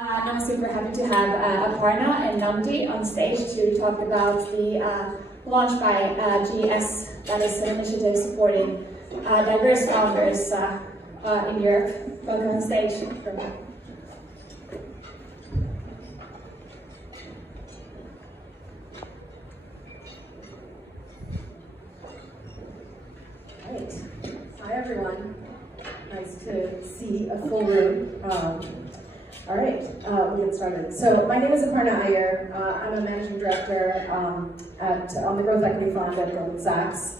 I'm super happy to have Aparna and Nnamdi on stage to talk about the launch by GS, that is an initiative supporting diverse founders in Europe. Welcome on stage. Right. Hi everyone. Nice to see a full room. All right, we'll get started. So my name is Aparna Aiyar. I'm a managing director on the growth equity fund at Goldman Sachs,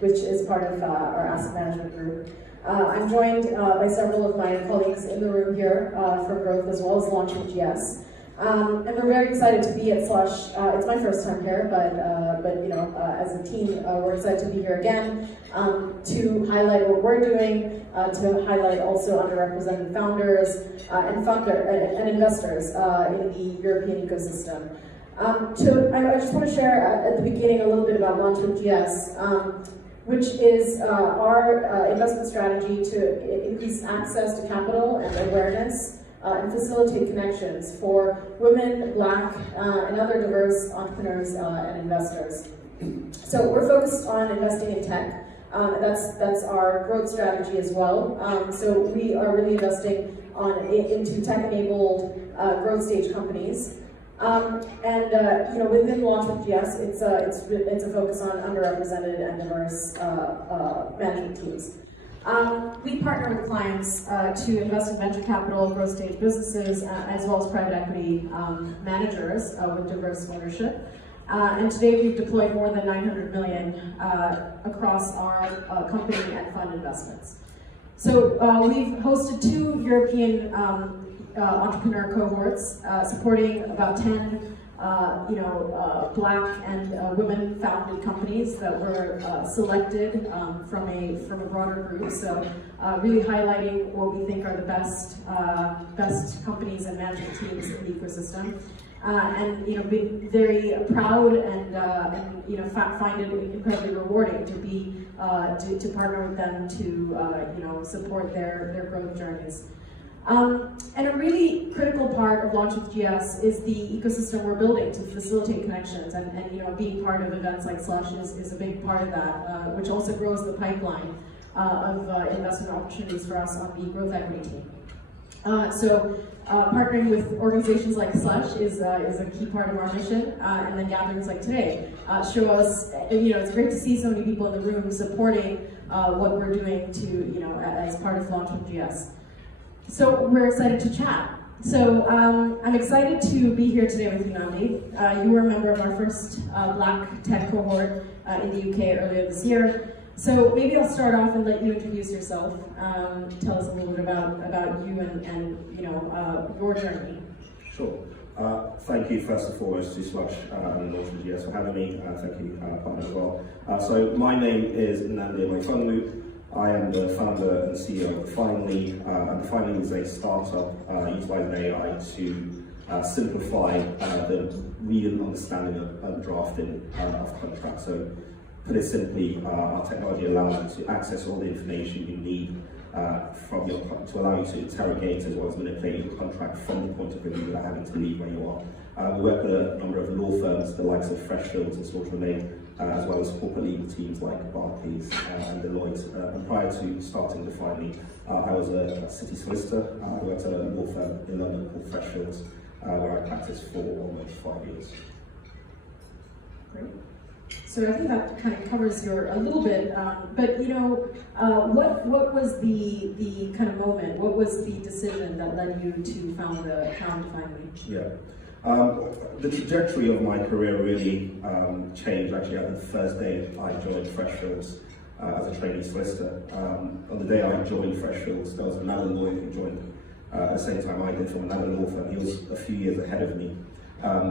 which is part of our asset management group. I'm joined by several of my colleagues in the room here for growth as well as launching GS. And we're very excited to be at Slush. It's my first time here, but you know, as a team, we're excited to be here again to highlight what we're doing, to highlight also underrepresented founders and investors in the European ecosystem. I just want to share at the beginning a little bit about Launch with GS, which is our investment strategy to increase access to capital and awareness and facilitate connections for women, Black, and other diverse entrepreneurs and investors. So we're focused on investing in tech. That's our growth strategy as well. So we are really investing into tech-enabled growth stage companies. You know, within Launch with GS, it's a focus on underrepresented and diverse management teams. We partner with clients to invest in venture capital, growth stage businesses, as well as private equity managers with diverse ownership. And today we've deployed more than 900 million across our company and fund investments. So we've hosted 2 European entrepreneur cohorts supporting about 10 Black and women-founded companies that were selected from a broader group. So really highlighting what we think are the best companies and management teams in the ecosystem, and you know, being very proud and you know, find it incredibly rewarding to be to partner with them to you know, support their growth journeys. And a really critical part of Launch with GS is the ecosystem we're building to facilitate connections, and you know, being part of events like Slush is a big part of that, which also grows the pipeline of investment opportunities for us on the growth equity team. Partnering with organizations like Slush is a key part of our mission, and then gatherings like today show us, you know, it's great to see so many people in the room supporting what we're doing to, you know, as part of Launch with GS. So we're excited to chat. So I'm excited to be here today with you, Nnamdi. You were a member of our first Black tech cohort in the UK earlier this year. So maybe I'll start off and let you introduce yourself. Tell us a little bit about you and you know, your journey. Sure. Thank you first and foremost to Slush and Launch with GS for having me. Thank you, Aparna, as well. So my name is Nnamdi Emelifeonwu. I am the founder and CEO of Finally, and Finally is a startup utilizing AI to simplify the reading and understanding of drafting of contracts. So, put it simply, our technology allows you to access all the information you need from your to allow you to interrogate as well as manipulate your contract from the point of view without having to leave where you are. We work with a number of law firms, the likes of Freshfields and Slaughter, as well as corporate legal teams like Barclays and Deloitte. And prior to starting the Finally, I was a city solicitor. I worked at a law firm in London called Freshfields, where I practiced for almost 5 years. Great. So I think that kind of covers a little bit, but you know, what was the kind of moment? What was the decision that led you to found Finally? Yeah. The trajectory of my career really changed actually at the first day I joined Freshfields as a trainee solicitor. On the day I joined Freshfields, there was another lawyer who joined at the same time I did from another law firm. He was a few years ahead of me.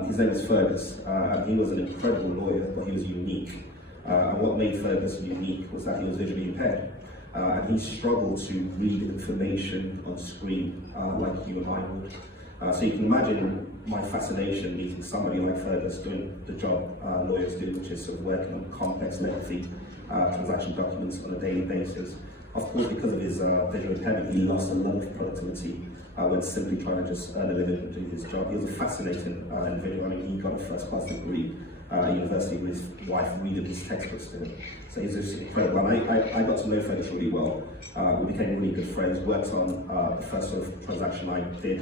His name is Fergus, and he was an incredible lawyer, but he was unique. And what made Fergus unique was that he was visually impaired. And he struggled to read information on screen like you and I would. So you can imagine my fascination meeting somebody like Fergus doing the job lawyers do, which is sort of working on complex, lengthy transaction documents on a daily basis. Of course, because of his visual impairment, he lost a lot of productivity when simply trying to just earn a living and do his job. He was a fascinating individual. I mean, he got a first-class degree at university with his wife reading his textbooks to him. So he's just incredible. And I got to know Fergus really well. We became really good friends, worked on the first sort of transaction I did.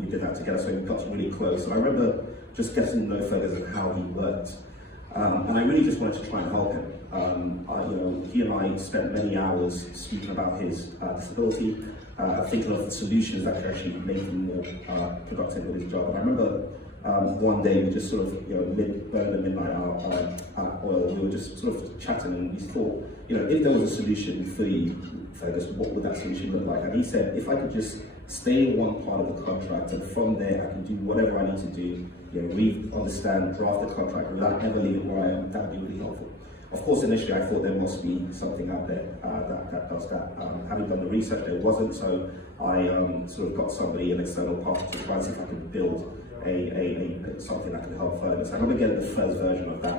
We did that together, so we got really close. And I remember just getting to know Fergus and how he worked. And I really just wanted to try and help him. He and I spent many hours speaking about his disability, thinking of solutions that could actually make him more productive with his job. And I remember one day we just sort of, burning the midnight oil, we were just sort of chatting, and we thought, if there was a solution for you, Fergus, what would that solution look like? And he said, if I could just stay in one part of the contract, and from there I can do whatever I need to do, read, understand, draft the contract without ever leaving where I am, that would be really helpful. Of course, initially I thought there must be something out there that does that. Having done the research, there wasn't, so I sort of got somebody, an external partner, to try and see if I could build something that could help further. So I remember getting the first version of that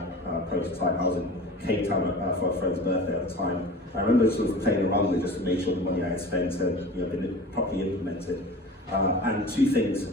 prototype. I was in Cape Town for a friend's birthday at the time. I remember sort of playing around with it just to make sure the money I had spent had been properly implemented. And two things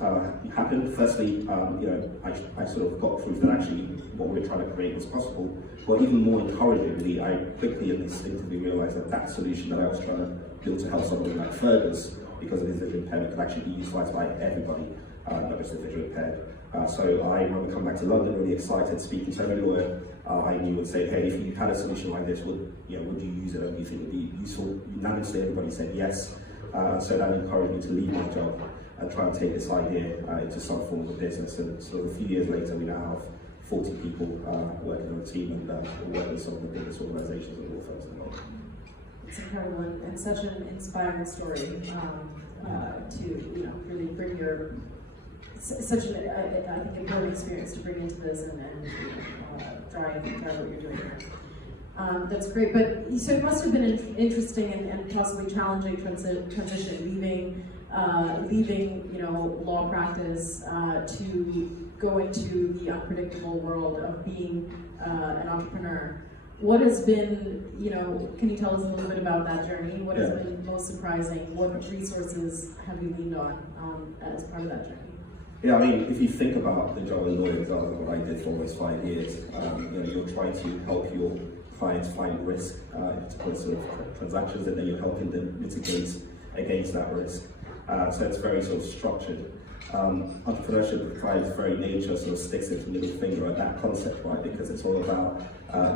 happened. Firstly, I sort of got proof that actually what we were trying to create was possible. But even more encouragingly, I quickly and instinctively realized that that solution that I was trying to build to help somebody like Fergus, because of his visual impairment, could actually be utilized by everybody, not just the visually impaired. So I remember coming back to London really excited, speaking to every lawyer I knew would say, hey, if you had a solution like this, would you use it, or do you think it would be useful? Unanimously, everybody said yes. So that encouraged me to leave my job and try and take this idea into some form of a business. And so a few years later, we now have 40 people working on a team, and working with some of the biggest organizations and law firms in the world. It's incredible, and such an inspiring story to really bring your such an I think important experience to bring into this and drive what you're doing here. That's great, but so it must have been an interesting and possibly challenging transition, leaving law practice to go into the unpredictable world of being an entrepreneur. What has been, can you tell us a little bit about that journey? What has been most surprising? What resources have you leaned on as part of that journey? Yeah, I mean, if you think about the job of a lawyer, that was what I did for almost 5 years. You're trying to help your clients find risk in particular sort of transactions, and then you're helping them mitigate against that risk. So it's very sort of structured. Entrepreneurship, by its very nature, sort of sticks its middle finger at that concept, right? Because it's all about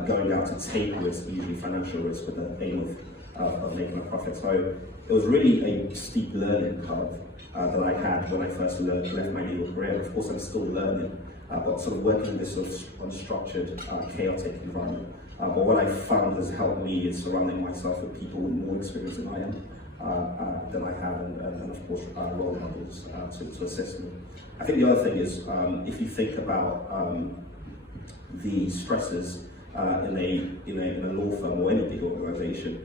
going out to take risk, usually financial risk, with the aim of making a profit. So it was really a steep learning curve that I had when I first left my legal career. Of course, I'm still learning, but sort of working in this sort of unstructured, chaotic environment. But what I found has helped me is surrounding myself with people with more experience than I am. Than I have, and of course role models to assist me. I think the other thing is, if you think about the stresses in a law firm or any big organization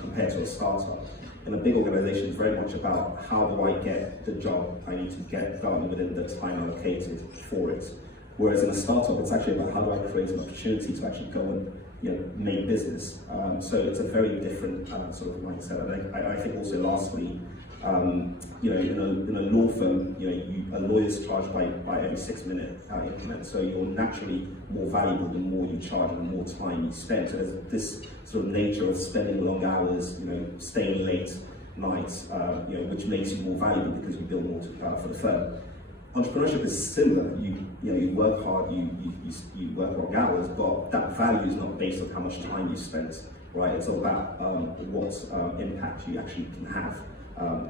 compared to a startup. In a big organization, it's very much about how do I get the job I need to get done within the time allocated for it. Whereas in a startup, it's actually about how do I create an opportunity to actually go and make business. So it's a very different sort of mindset. And I think also lastly, in a law firm, a lawyer's charged by every 6-minute increment. So you're naturally more valuable the more you charge and the more time you spend. So there's this sort of nature of spending long hours, staying late nights, which makes you more valuable because you build more for the firm. Entrepreneurship is similar. You work hard, you work long hours, but that value is not based on how much time you spent, right? It's all about what impact you actually can have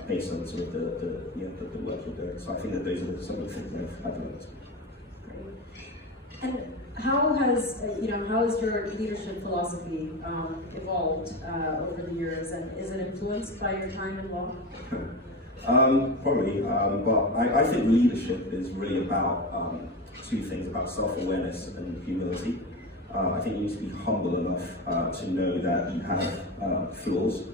based on sort of the work you're doing. So I think that those are some of the things I've learned. Great. And how has your leadership philosophy evolved over the years, and is it influenced by your time in law? Probably, but I think leadership is really about two things, about self-awareness and humility. I think you need to be humble enough to know that you have flaws,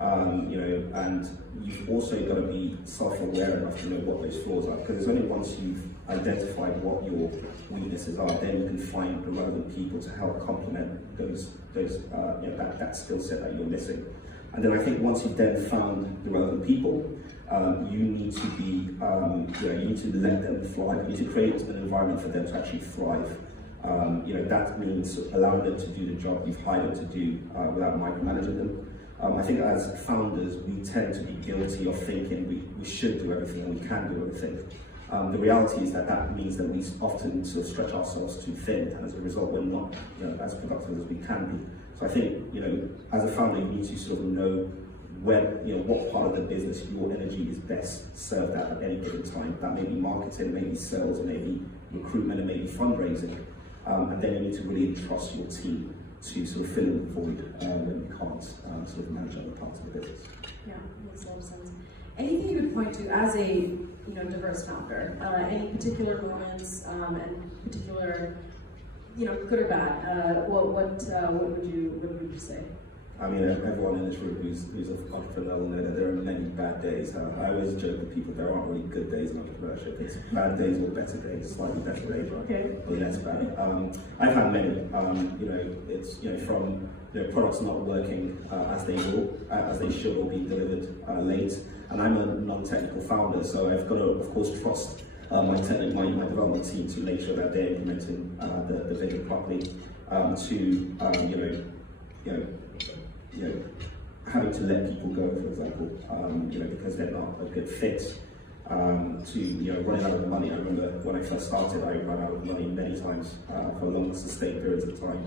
and you've also got to be self-aware enough to know what those flaws are, because it's only once you've identified what your weaknesses are, then you can find the relevant people to help complement that skill set that you're missing. And then I think once you've then found the relevant people, you need to be, you need to let them thrive. You need to create an environment for them to actually thrive. That means allowing them to do the job you've hired them to do without micromanaging them. I think as founders, we tend to be guilty of thinking we should do everything and we can do everything. The reality is that means that we often sort of stretch ourselves too thin, and as a result, we're not as productive as we can be. So I think, as a founder, you need to sort of know what part of the business your energy is best served at any given time. That may be marketing, maybe sales, maybe recruitment, and maybe fundraising. And then you need to really entrust your team to sort of fill in the void when you can't sort of manage other parts of the business. Yeah, makes a lot of sense. Anything you would point to as a diverse founder? Any particular moments and particular good or bad? What would you say? I mean, everyone in this room who's an entrepreneur will know that there are many bad days. I always joke with people there aren't really good days in entrepreneurship. It's bad days or better days, slightly better days, or less bad. I've had many. It's from products not working as they should, or being delivered late. And I'm a non-technical founder, so I've got to, of course, trust my development team to make sure that they're implementing the vision properly. Having to let people go, for example, because they're not a good fit. Running out of money. I remember when I first started, I ran out of money many times for long, sustained periods of time.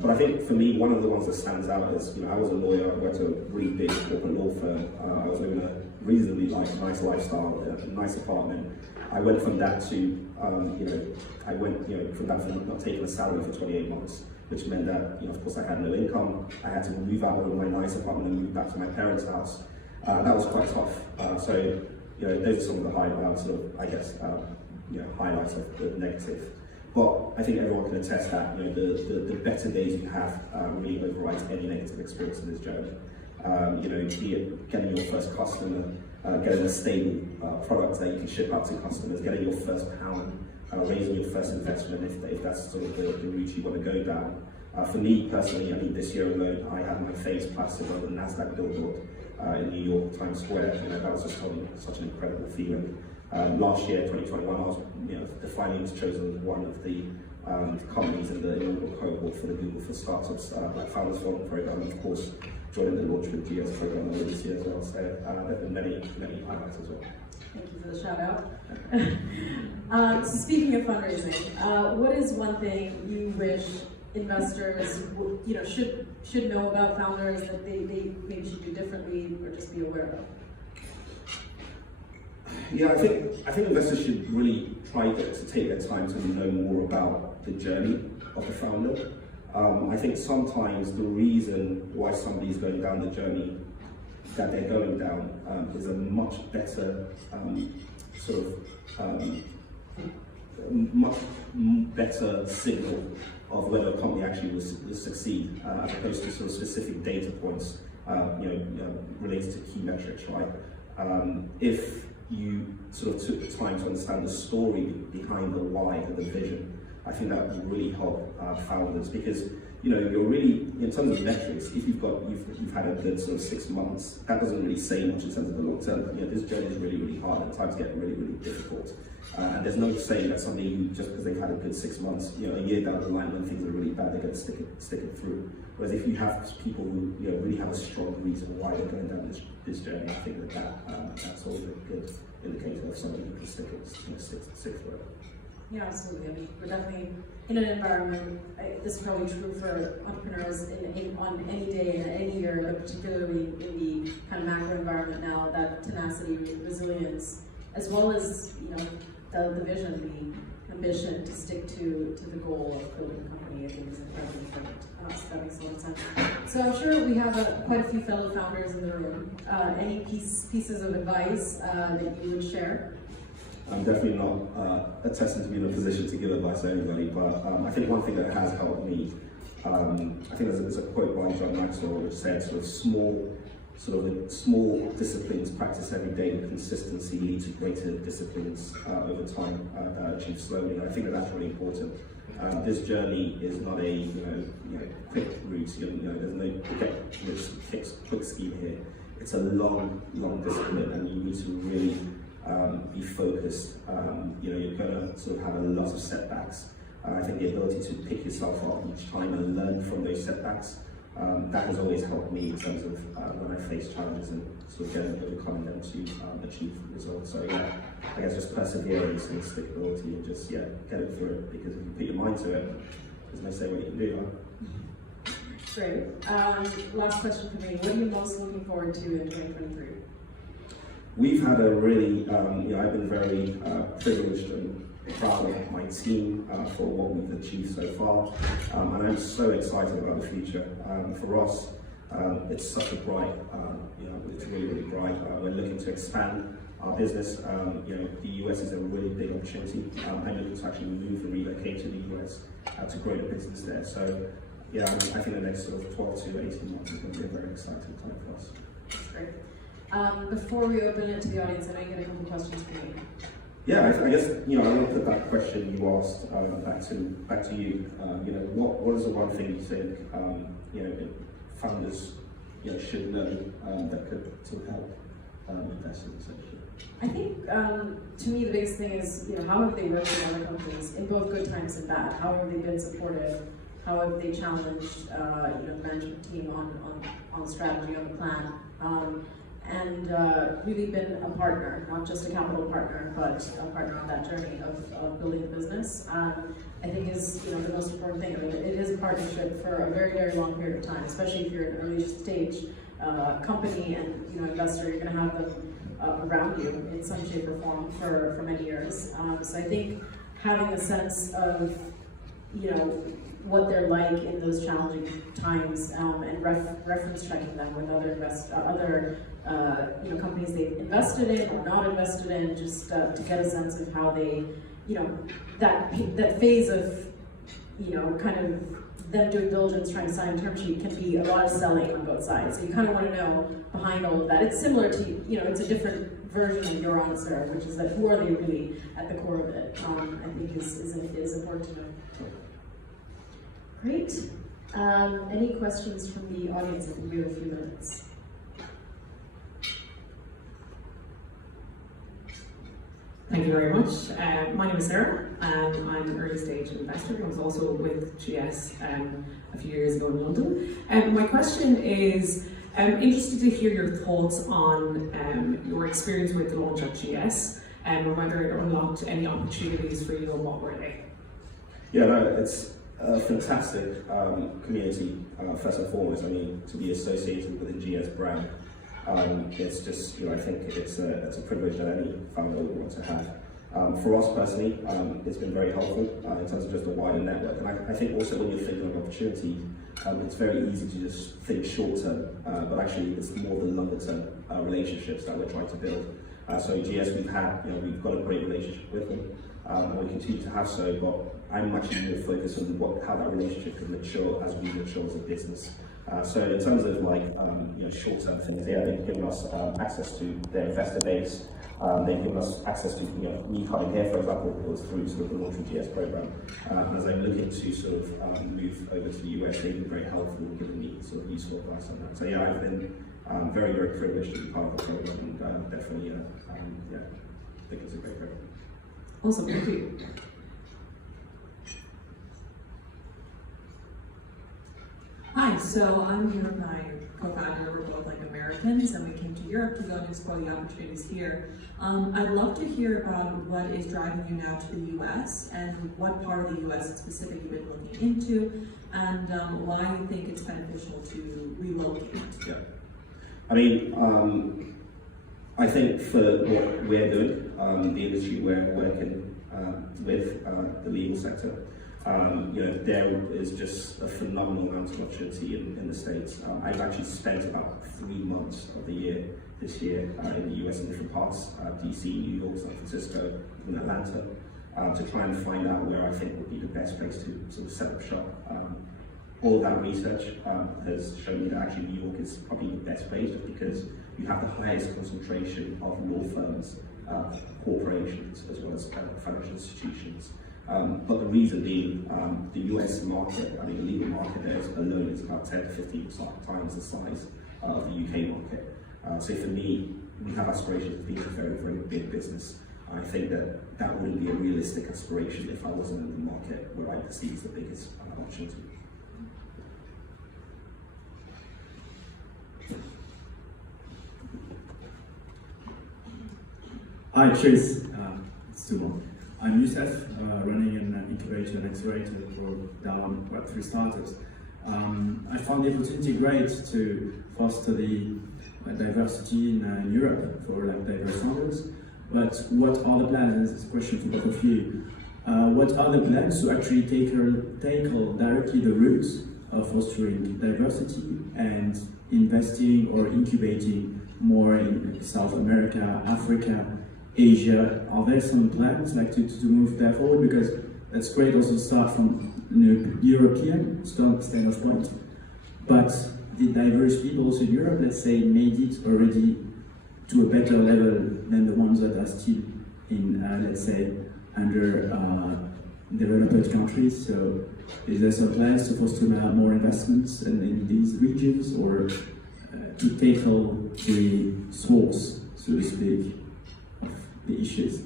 But I think for me, one of the ones that stands out is, I was a lawyer. I went to a really big corporate law firm. I was living a reasonably nice lifestyle, a nice apartment. I went from that to, from not taking a salary for 28 months, which meant that, of course, I had no income. I had to move out of my nice apartment and move back to my parents' house. That was quite tough. So, those are some of the highlights of the negative. But I think everyone can attest that, the better days you have really overrides any negative experience in this journey. Be it getting your first customer, getting a stable product that you can ship out to customers, getting your first pound, raising your first investment, if that's sort of the route you want to go down. For me personally, this year alone, I had my face plastered on the NASDAQ billboard in New York, Times Square. That was just such an incredible feeling. Last year, 2021, I was finally chosen as one of the companies in the inaugural cohort for the Google for Startups Founders Development Program, and of course, joining the Launch with GS program earlier this year as well. So there have been many highlights as well. Thank you for the shout out. So speaking of fundraising, what is one thing you wish investors should know about founders that they maybe should do differently or just be aware of? Yeah, I think investors should really try to take their time to know more about the journey of the founder. I think sometimes the reason why somebody's going down the journey that they're going down is a much better much better signal of whether a company actually will succeed, as opposed to sort of specific data points, related to key metrics, right? If you sort of took the time to understand the story behind the why and the vision, I think that would really help founders, because you're really, in terms of metrics, if you've had a good sort of 6 months, that doesn't really say much in terms of the long term. This journey is really, really hard, and times get really, really difficult. And there's no saying that somebody who, just because they've had a good 6 months, a year down the line when things are really bad, they're going to stick it through. Whereas if you have people who really have a strong reason why they're going down this journey, I think that's always a good indicator of somebody who can stick through it. Yeah, absolutely. We're definitely in an environment, this is probably true for entrepreneurs on any day and any year, but particularly in the kind of macro environment now, that tenacity, resilience, as well as the vision, the ambition to stick to the goal of building a company, I think is incredibly important. So that makes a lot of sense. So I'm sure we have quite a few fellow founders in the room. Any pieces of advice that you would share? I'm definitely not attesting to be in a position to give advice to anybody, but I think one thing that has helped me, I think there's a quote by John Maxwell which said sort of small sort of the small disciplines practiced every day with consistency lead to greater disciplines over time that are achieved slowly. And I think that that's really important. This journey is not a quick route. There's no quick scheme here. It's a long discipline, and you need to really be focused. You're going to sort of have a lot of setbacks. I think the ability to pick yourself up each time and learn from those setbacks, that has always helped me in terms of when I face challenges and sort of overcoming them to achieve results. So yeah, I guess just perseverance and stickability and just get it through it, because if you put your mind to it, there's no saying what you can do. Right? Great. Last question for me. What are you most looking forward to in 2023? We've had a really, I've been very privileged and proud of my team for what we've achieved so far, and I'm so excited about the future. For us, it's such a bright, it's really bright. We're looking to expand our business. The US is a really big opportunity. I'm looking to actually move and relocate to the US to grow the business there. So yeah, I think the next sort of 12 to 18 months is going to be a very exciting time for us. That's great. Before we open it to the audience, I know you get a couple questions for me. Yeah, I guess I want to put that question you asked back to you. What is the one thing you think founders should know that could sort of help investors essentially? I think to me the biggest thing is how have they worked with other companies in both good times and bad? How have they been supported? How have they challenged the management team on strategy, on the plan? And really been a partner, not just a capital partner, but a partner on that journey of building the business. I think is the most important thing. I mean, it is a partnership for a very, very long period of time, especially if you're an early stage company and investor. You're going to have them around you in some shape or form for many years. So I think having a sense of what they're like in those challenging times and reference checking them with other companies they've invested in or not invested in, just to get a sense of how they, that phase of, kind of them doing diligence, trying to sign a term sheet can be a lot of selling on both sides. So you kind of want to know behind all of that. It's similar to, it's a different version of your answer, which is that who are they really at the core of it, I think is important to know. Great. Any questions from the audience? I think we have a few minutes. Thank you very much. My name is Sarah. I'm an early stage investor. I was also with GS a few years ago in London. My question is, I'm interested to hear your thoughts on your experience with the launch at GS and whether it unlocked any opportunities for you and what were they? Yeah, no, it's a fantastic community, first and foremost. I mean, to be associated with the GS brand, it's just, I think it's a privilege that any founder would want to have. For us personally, it's been very helpful in terms of just a wider network. And I think also when you're thinking of opportunity, it's very easy to just think short term, but actually it's more the longer term relationships that we're trying to build. So GS, we've got a great relationship with them, and we continue to have so, but I'm actually more focused on how that relationship can mature as we mature as a business. So in terms of short-term things, they've given us access to their investor base. They've given us access to me coming here, for example, it was through sort of the launch of GS program. As I'm looking to sort of move over to the US, they've been very helpful in giving me sort of useful advice on that. So yeah, I've been very, very privileged to be part of the program, and definitely, I think it's a great program. Awesome, thank you. Hi, so I'm here with my co-founder. We're both Americans, and we came to Europe to go and explore the opportunities here. I'd love to hear about what is driving you now to the US and what part of the US specifically you've been looking into, and why you think it's beneficial to relocate. Yeah, I mean, I think for what we're doing, the industry we're working with, the legal sector, there is just a phenomenal amount of opportunity in the States. I've actually spent about 3 months of the year this year in the US in different parts, DC, New York, San Francisco, and Atlanta, to try and find out where I think would be the best place to sort of set up shop. all that research has shown me that actually New York is probably the best place, just because you have the highest concentration of law firms, corporations, as well as financial institutions. But the reason being, the US market, I mean the legal market there alone is about 10 to 15 times the size of the UK market. So for me, we have aspirations of being a very, very big business. I think that that wouldn't be a realistic aspiration if I wasn't in the market where I perceive as the biggest opportunity. Hi, cheers. It's Sumo. I'm Youssef, running an incubator and accelerator for down Web3 startups. I found the opportunity great to foster the diversity in Europe for diverse founders. But what are the plans? This is a question for both of you. What are the plans to actually tackle directly the roots of fostering diversity and investing or incubating more in South America, Africa, Asia? Are there some plans to move that forward? Because that's great also to start from European standard point, but the diverse people also in Europe, let's say, made it already to a better level than the ones that are still in, let's say, under developed countries. So is there some plans to foster more investments in these regions, or to tackle the source, so to speak, of the issues?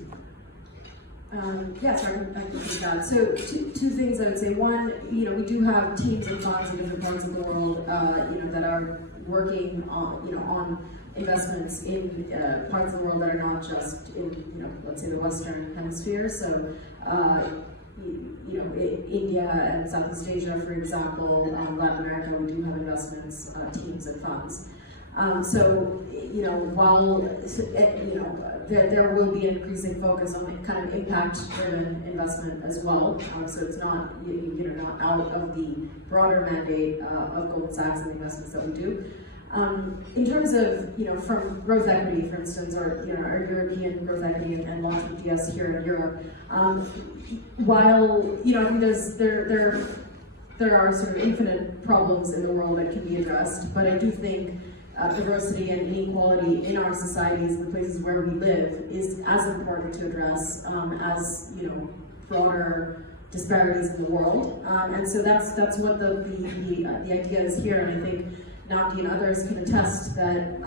Yes, I can do that. So two things I would say. One, we do have teams and funds in different parts of the world, that are working on investments in parts of the world that are not just in, let's say the Western Hemisphere. So, India and Southeast Asia, for example, Latin America, we do have investments, teams and funds. While there will be an increasing focus on kind of impact-driven investment as well. So it's not not out of the broader mandate of Goldman Sachs and the investments that we do. In terms of from growth equity, for instance, or our European growth equity and launching GS here in Europe, while I think there are sort of infinite problems in the world that can be addressed, but I do think diversity and inequality in our societies, the places where we live, is as important to address as broader disparities in the world. And so that's what the idea is here. And I think Nnamdi and others can attest that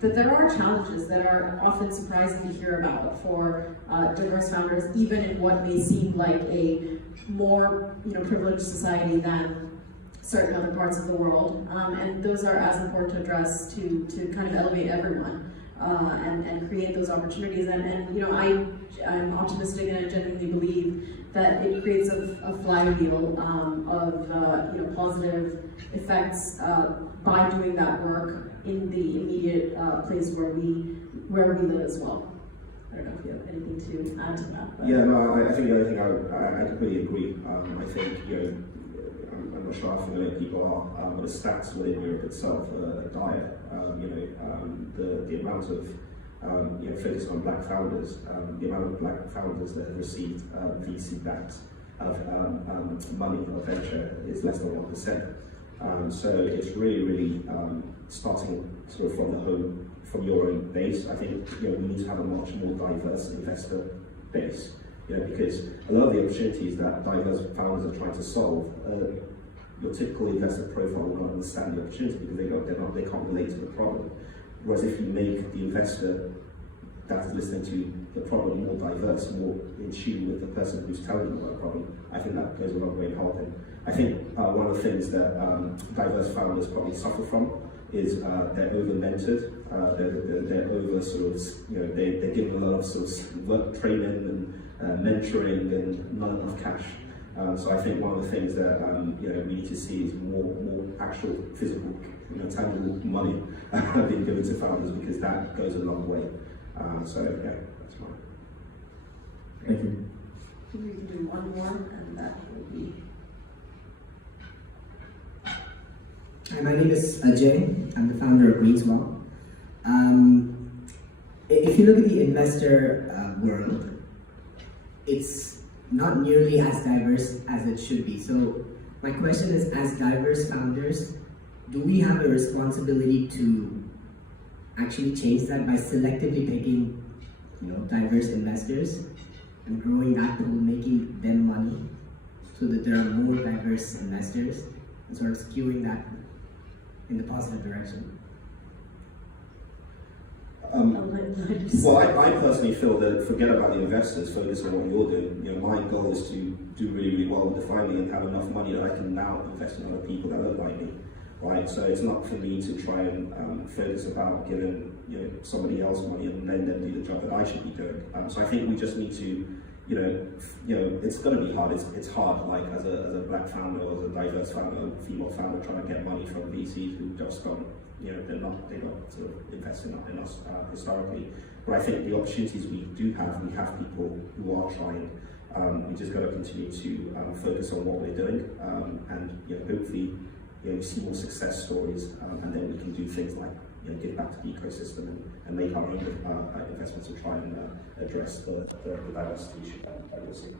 that there are challenges that are often surprising to hear about for diverse founders, even in what may seem like a more privileged society than certain other parts of the world, and those are as important to address to kind of elevate everyone and create those opportunities. I'm optimistic, and I genuinely believe that it creates a flywheel of positive effects by doing that work in the immediate place where we live as well. I don't know if you have anything to add to that. But. Yeah, no, I think I completely agree. I think I'm not sure how familiar people are, but the stats within Europe itself are dire. The amount of focus on black founders, the amount of black founders that have received VC-backed money or venture is less than 1%. So it's really starting sort of from your own base. I think we need to have a much more diverse investor base. Because a lot of the opportunities that diverse founders are trying to solve, your typical investor profile will not understand the opportunity because they can't relate to the problem. Whereas if you make the investor that is listening to the problem more diverse, more in tune with the person who's telling them about the problem, I think that goes a long way in helping. I think one of the things that diverse founders probably suffer from is they're over-mentored, they're over sort of, they're given a lot of sort of work training and mentoring and not enough cash. So I think one of the things that we need to see is more actual physical, tangible money being given to founders, because that goes a long way. So yeah, that's mine. Thank you. We can do one more, and that will be. Hi, my name is Ajay. I'm the founder of Greenswell. If you look at the investor world, it's not nearly as diverse as it should be. So My question is, as diverse founders, do we have a responsibility to actually change that by selectively picking, diverse investors and growing that pool, making them money, so that there are more diverse investors, and sort of skewing that in the positive direction? Well, I personally feel that forget about the investors, focus on what you're doing. My goal is to do really, really well with the finding and have enough money that I can now invest in other people that look like me, right? So it's not for me to try and focus about giving somebody else money and then them do the job that I should be doing. So I think we just need to, it's going to be hard. It's hard, like as a black founder or as a diverse founder, female founder, trying to get money from VCs who just don't. They're not sort of investing in us historically. But I think the opportunities we do have, we have people who are trying. We just got to continue to focus on what we're doing, and hopefully, we see more success stories, and then we can do things like give back to the ecosystem and make our own investments to try and address the diversity issue that we're seeing.